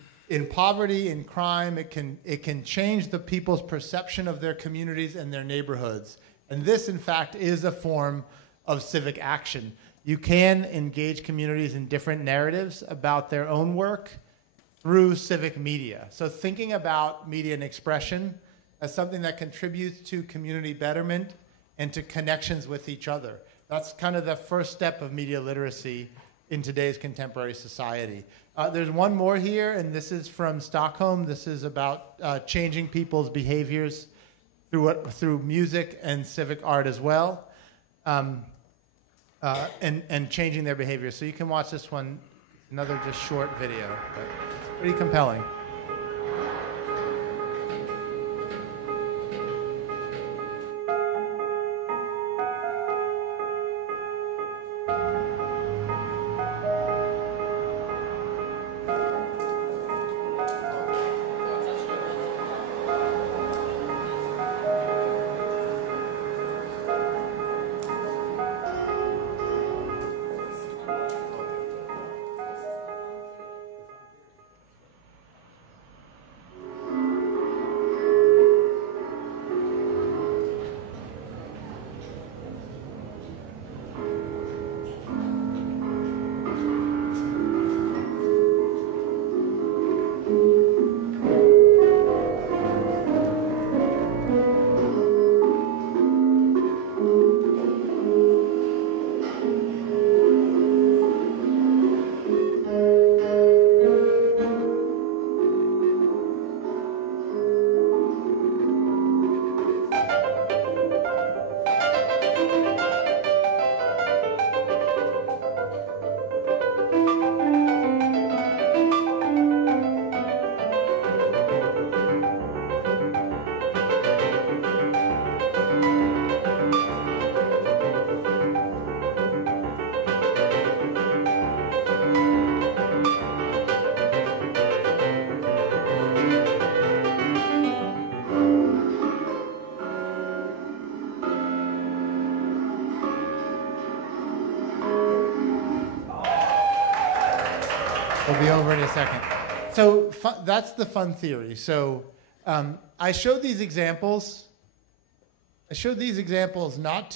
poverty, in crime. It can change the people's perception of their communities and their neighborhoods. And this, in fact, is a form of civic action. You can engage communities in different narratives about their own work through civic media. So thinking about media and expression as something that contributes to community betterment and to connections with each other. That's kind of the first step of media literacy in today's contemporary society. There's one more here, and this is from Stockholm. This is about changing people's behaviors through music and civic art as well, and changing their behavior. So you can watch this one, another just short video, but it's pretty compelling. We'll be over in a second. So that's the fun theory. So I showed these examples. Not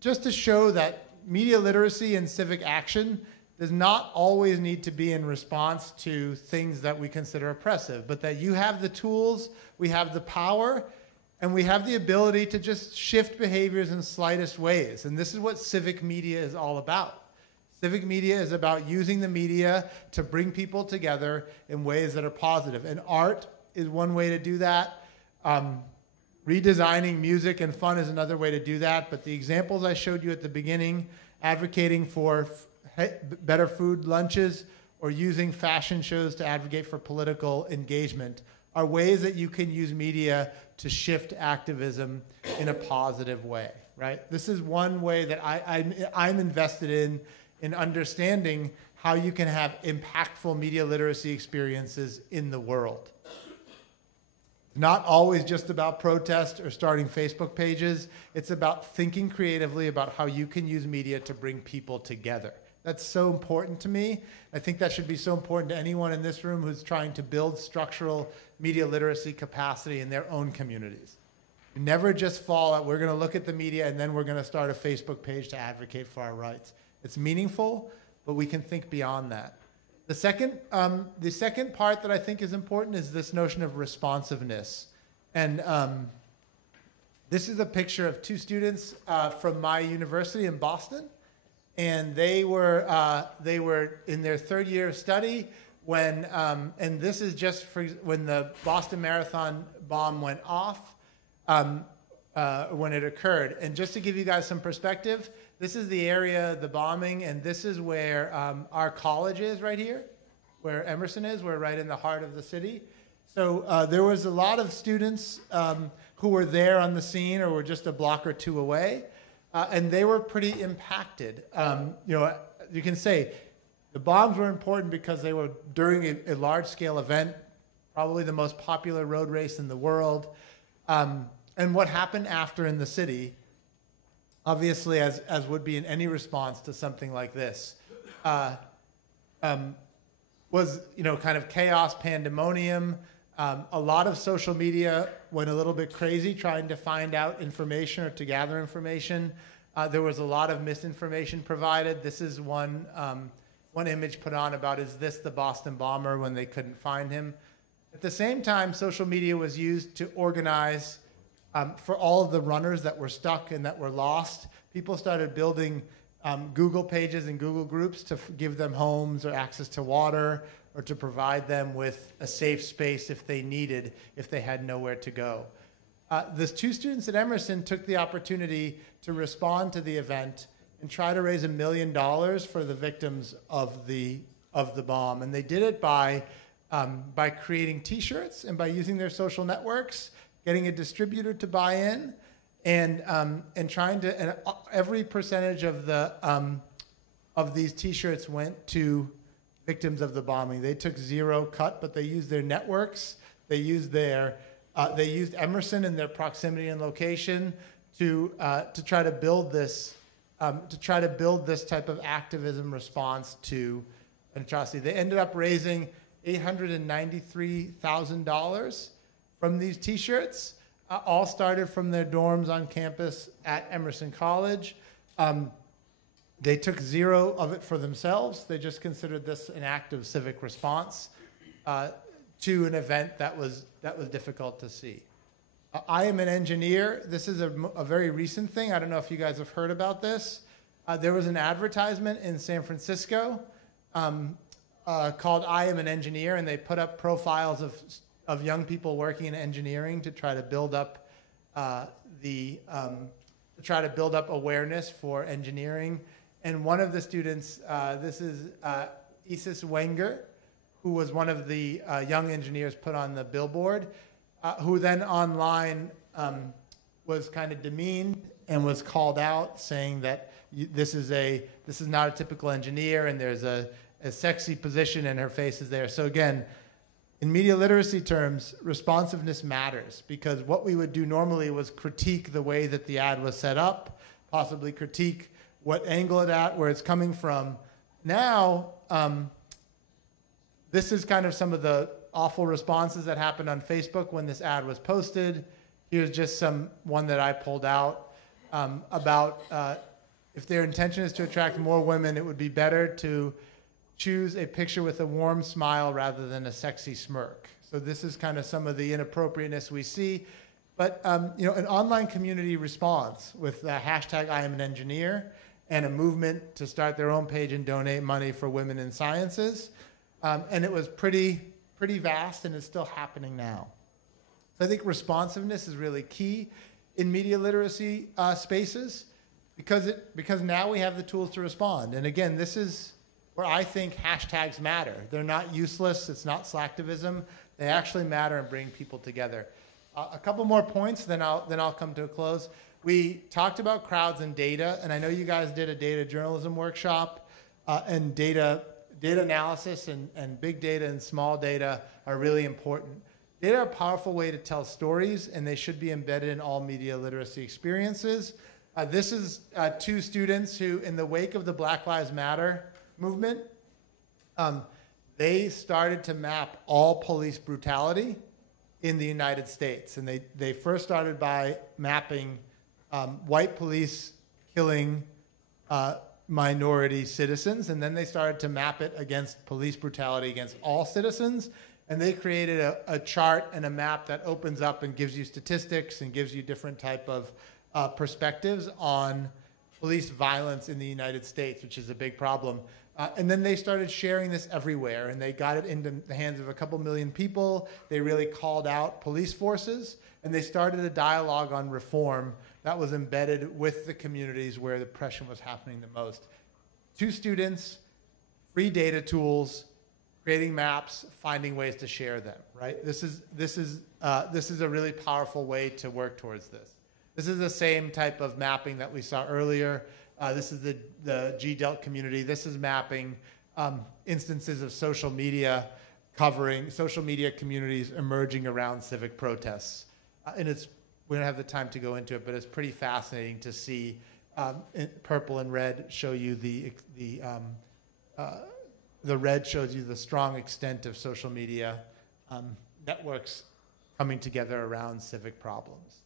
just to show that media literacy and civic action does not always need to be in response to things that we consider oppressive, but that you have the tools, we have the power, and we have the ability to just shift behaviors in slightest ways. And this is what civic media is all about. Civic media is about using the media to bring people together in ways that are positive. And art is one way to do that. Redesigning music and fun is another way to do that. But the examples I showed you at the beginning, advocating for better food lunches or using fashion shows to advocate for political engagement, are ways that you can use media to shift activism in a positive way, right? This is one way that I'm invested in understanding how you can have impactful media literacy experiences in the world. Not always just about protest or starting Facebook pages. It's about thinking creatively about how you can use media to bring people together. That's so important to me. I think that should be so important to anyone in this room who's trying to build structural media literacy capacity in their own communities. You never just fall out, we're going to look at the media and then we're going to start a Facebook page to advocate for our rights. It's meaningful, but we can think beyond that. The second part that I think is important is this notion of responsiveness. And this is a picture of two students from my university in Boston. And they were in their third year of study when, and this is just for when the Boston Marathon bomb went off, when it occurred. And just to give you guys some perspective, this is the area, the bombing, and this is where our college is right here, where Emerson is. We're right in the heart of the city. So there was a lot of students who were there on the scene or were just a block or two away. And they were pretty impacted. You can say the bombs were important because they were during a large-scale event, probably the most popular road race in the world. And what happened after in the city, obviously, as would be in any response to something like this, was kind of chaos, pandemonium. A lot of social media went a little bit crazy trying to find out information or to gather information. There was a lot of misinformation provided. This is one image put on about, is this the Boston bomber, when they couldn't find him. At the same time, social media was used to organize for all of the runners that were stuck and that were lost. People started building Google pages and Google groups to give them homes or access to water, or to provide them with a safe space if they had nowhere to go. The two students at Emerson took the opportunity to respond to the event and try to raise $1 million for the victims of the bomb. And they did it by creating T-shirts and by using their social networks, getting a distributor to buy in, and trying to. And every percentage of these T-shirts went to victims of the bombing. They took zero cut, but they used their networks. They used Emerson and their proximity and location to try to build this type of activism response to an atrocity. They ended up raising $893,000 from these T-shirts. All started from their dorms on campus at Emerson College. They took zero of it for themselves. They just considered this an act of civic response to an event that was difficult to see. I am an engineer. This is a very recent thing. I don't know if you guys have heard about this. There was an advertisement in San Francisco called "I Am an Engineer," and they put up profiles of young people working in engineering to try to build up awareness for engineering. And one of the students, this is Isis Wenger, who was one of the young engineers put on the billboard, who then online was kind of demeaned and was called out, saying that this is not a typical engineer, and there's a sexy position, and her face is there. So again, in media literacy terms, responsiveness matters, because what we would do normally was critique the way that the ad was set up, possibly critique what angle it at, where it's coming from. now, this is kind of some of the awful responses that happened on Facebook when this ad was posted. Here's just one that I pulled out about if their intention is to attract more women, it would be better to choose a picture with a warm smile rather than a sexy smirk. So this is kind of some of the inappropriateness we see. But an online community responds with the hashtag I am an engineer and a movement to start their own page and donate money for women in sciences. And it was pretty vast, and it's still happening now. So I think responsiveness is really key in media literacy spaces because now we have the tools to respond. And again, this is where I think hashtags matter. They're not useless. It's not slacktivism. They actually matter and bring people together. A couple more points, then I'll come to a close. We talked about crowds and data, and I know you guys did a data journalism workshop, and data analysis and big data and small data are really important. Data are a powerful way to tell stories, and they should be embedded in all media literacy experiences. This is two students who, in the wake of the Black Lives Matter movement, they started to map all police brutality in the United States. And they first started by mapping white police killing minority citizens, and then they started to map it against police brutality against all citizens. And they created a chart and a map that opens up and gives you statistics and gives you different type of perspectives on police violence in the United States, which is a big problem. And then they started sharing this everywhere, and they got it into the hands of a couple million people. They really called out police forces, and they started a dialogue on reform that was embedded with the communities where the oppression was happening the most. Two students, free data tools, creating maps, finding ways to share them, right? This is a really powerful way to work towards this. This is the same type of mapping that we saw earlier. This is the G-Delt community. This is mapping instances of social media covering social media communities emerging around civic protests. And we don't have the time to go into it, but it's pretty fascinating to see purple and red show you the red shows you the strong extent of social media networks coming together around civic problems.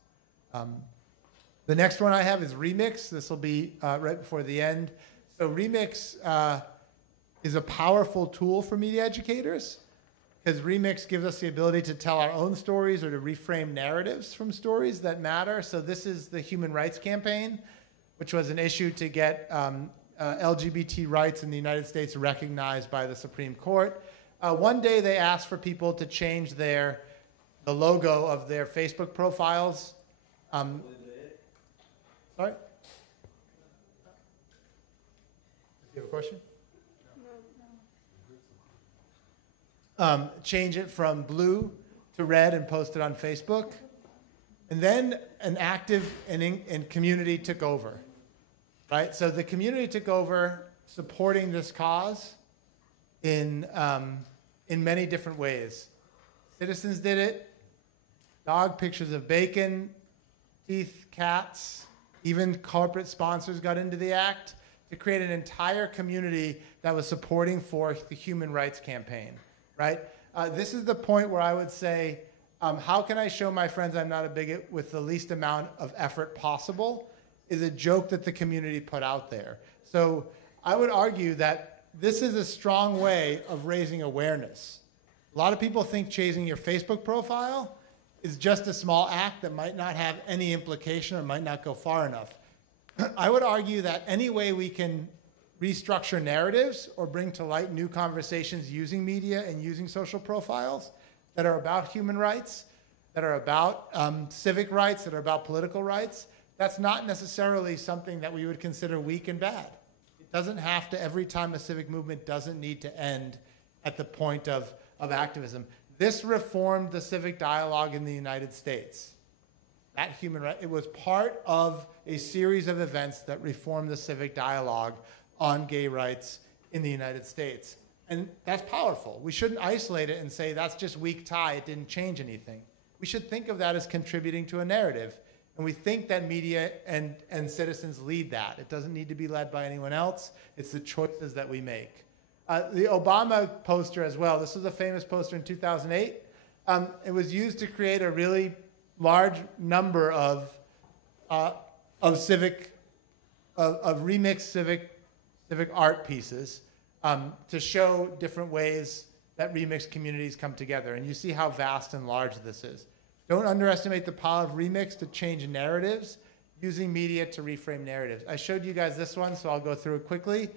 The next one I have is Remix. This will be right before the end. So Remix is a powerful tool for media educators because Remix gives us the ability to tell our own stories or to reframe narratives from stories that matter. So this is the Human Rights Campaign, which was an issue to get LGBT rights in the United States recognized by the Supreme Court. One day they asked for people to change the logo of their Facebook profiles. Sorry? Do you have a question? No. Change it from blue to red and post it on Facebook. And then an active and community took over, right? So the community took over supporting this cause in many different ways. Citizens did it, dog pictures of bacon, teeth, cats, even corporate sponsors got into the act to create an entire community that was supporting for the Human Rights Campaign, right? This is the point where I would say, how can I show my friends I'm not a bigot with the least amount of effort possible is a joke that the community put out there. So I would argue that this is a strong way of raising awareness. A lot of people think changing your Facebook profile is just a small act that might not have any implication or might not go far enough. I would argue that any way we can restructure narratives or bring to light new conversations using media and using social profiles that are about human rights, that are about civic rights, that are about political rights, that's not necessarily something that we would consider weak and bad. It doesn't have to, every time a civic movement doesn't need to end at the point of activism. This reformed the civic dialogue in the United States. That human right, it was part of a series of events that reformed the civic dialogue on gay rights in the United States. And that's powerful. We shouldn't isolate it and say that's just weak tie, it didn't change anything. We should think of that as contributing to a narrative. And we think that media and citizens lead that. It doesn't need to be led by anyone else. It's the choices that we make. The Obama poster as well. This was a famous poster in 2008. It was used to create a really large number of remixed civic art pieces to show different ways that remixed communities come together. And you see how vast and large this is. Don't underestimate the power of remix to change narratives, using media to reframe narratives. I showed you guys this one, so I'll go through it quickly.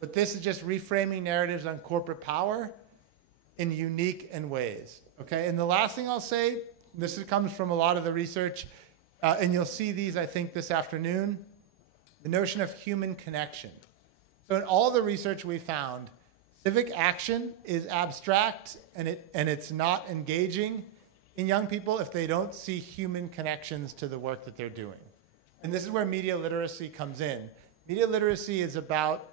But this is just reframing narratives on corporate power in unique ways. Okay, and the last thing I'll say, this comes from a lot of the research, and you'll see these, I think, this afternoon, the notion of human connection. So in all the research we found, civic action is abstract and it's not engaging in young people if they don't see human connections to the work that they're doing. And this is where media literacy comes in. Media literacy is about,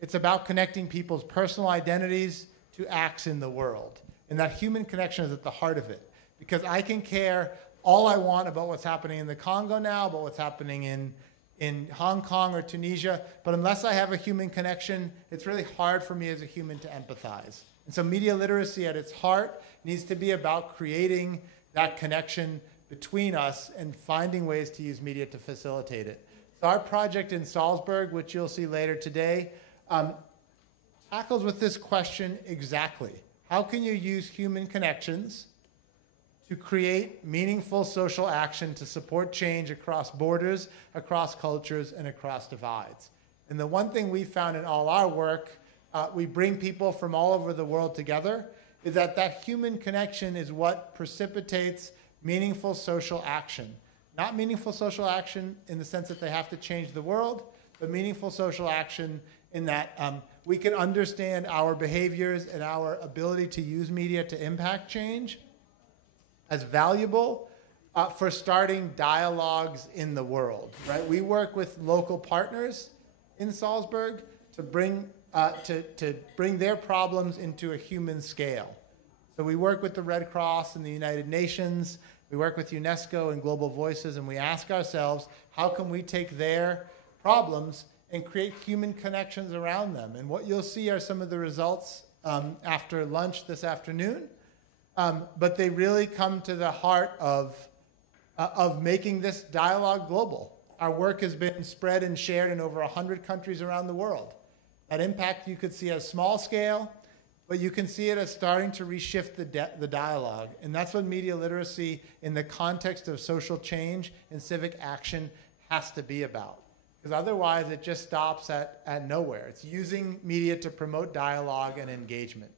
it's about connecting people's personal identities to acts in the world. And that human connection is at the heart of it. Because I can care all I want about what's happening in the Congo now, about what's happening in Hong Kong or Tunisia, but unless I have a human connection, it's really hard for me as a human to empathize. And so media literacy at its heart needs to be about creating that connection between us and finding ways to use media to facilitate it. So our project in Salzburg, which you'll see later today, tackles with this question exactly. How can you use human connections to create meaningful social action to support change across borders, across cultures, and across divides? And the one thing we found in all our work, we bring people from all over the world together, is that human connection is what precipitates meaningful social action. Not meaningful social action in the sense that they have to change the world, but meaningful social action in that we can understand our behaviors and our ability to use media to impact change as valuable for starting dialogues in the world, right? We work with local partners in Salzburg to bring their problems into a human scale. So we work with the Red Cross and the United Nations, we work with UNESCO and Global Voices, and we ask ourselves, how can we take their problems and create human connections around them? And what you'll see are some of the results after lunch this afternoon. But they really come to the heart of making this dialogue global. Our work has been spread and shared in over 100 countries around the world. That impact you could see at small scale, but you can see it as starting to reshift the dialogue. And that's what media literacy in the context of social change and civic action has to be about. Because otherwise it just stops at nowhere. It's using media to promote dialogue and engagement.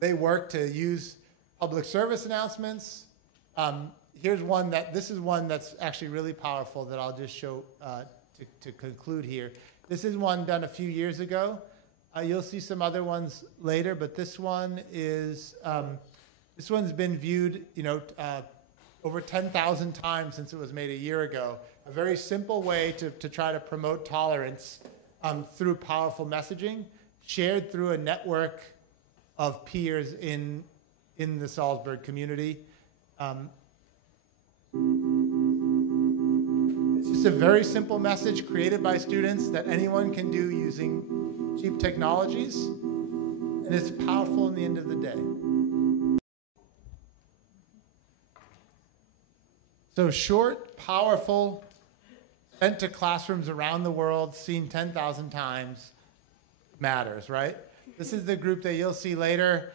They work to use public service announcements. This is one that's actually really powerful that I'll just show to conclude here. This is one done a few years ago. You'll see some other ones later, but this one is, this one's been viewed, over 10,000 times since it was made a year ago. A very simple way to try to promote tolerance through powerful messaging, shared through a network of peers in the Salzburg community. It's just a very simple message created by students that anyone can do using cheap technologies, and it's powerful in the end of the day. So short, powerful, sent to classrooms around the world, seen 10,000 times, matters, right? This is the group that you'll see later.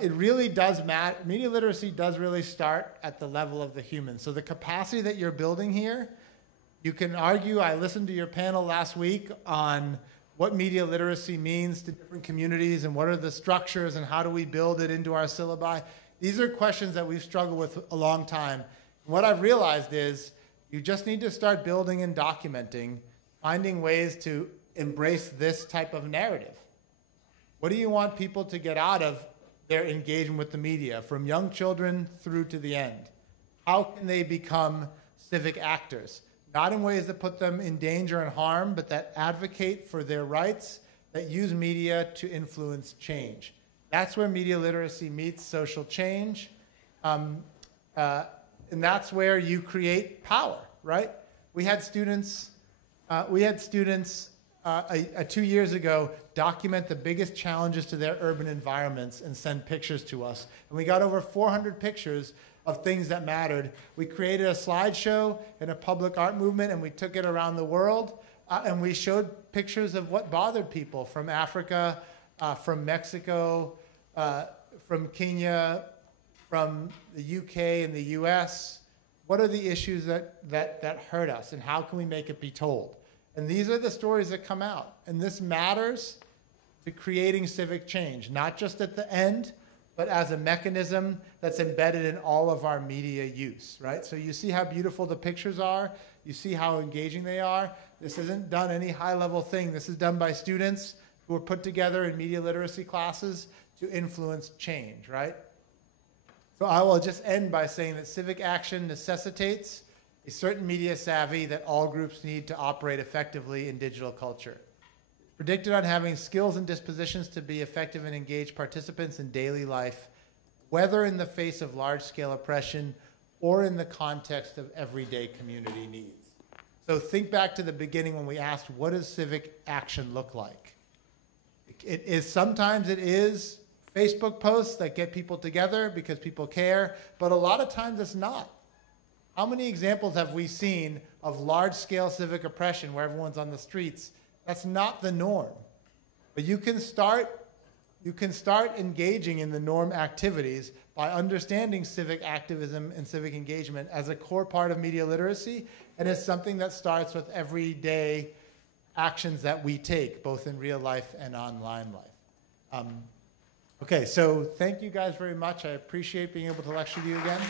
It really does matter. Media literacy does really start at the level of the human. So the capacity that you're building here, you can argue, I listened to your panel last week on what media literacy means to different communities and what are the structures and how do we build it into our syllabi. These are questions that we've struggled with a long time. And what I've realized is you just need to start building and documenting, finding ways to embrace this type of narrative. What do you want people to get out of their engagement with the media, from young children through to the end? How can they become civic actors? Not in ways that put them in danger and harm, but that advocate for their rights, that use media to influence change. That's where media literacy meets social change. And that's where you create power, right? We had students 2 years ago document the biggest challenges to their urban environments and send pictures to us. And we got over 400 pictures of things that mattered. We created a slideshow and a public art movement, and we took it around the world. And we showed pictures of what bothered people from Africa, from Mexico, from Kenya, from the UK and the US. What are the issues that hurt us, and how can we make it be told? And these are the stories that come out. And this matters to creating civic change, not just at the end, but as a mechanism that's embedded in all of our media use, right? So you see how beautiful the pictures are. You see how engaging they are. This isn't done any high-level thing. This is done by students who are put together in media literacy classes to influence change, right? So I will just end by saying that civic action necessitates a certain media savvy that all groups need to operate effectively in digital culture. Predicted on having skills and dispositions to be effective and engaged participants in daily life, whether in the face of large-scale oppression or in the context of everyday community needs. So think back to the beginning when we asked, what does civic action look like? Sometimes it is Facebook posts that get people together because people care, but a lot of times it's not. How many examples have we seen of large-scale civic oppression where everyone's on the streets? That's not the norm. But you can start engaging in the norm activities by understanding civic activism and civic engagement as a core part of media literacy, and it's something that starts with everyday actions that we take, both in real life and online life. Okay, so thank you guys very much. I appreciate being able to lecture to you again.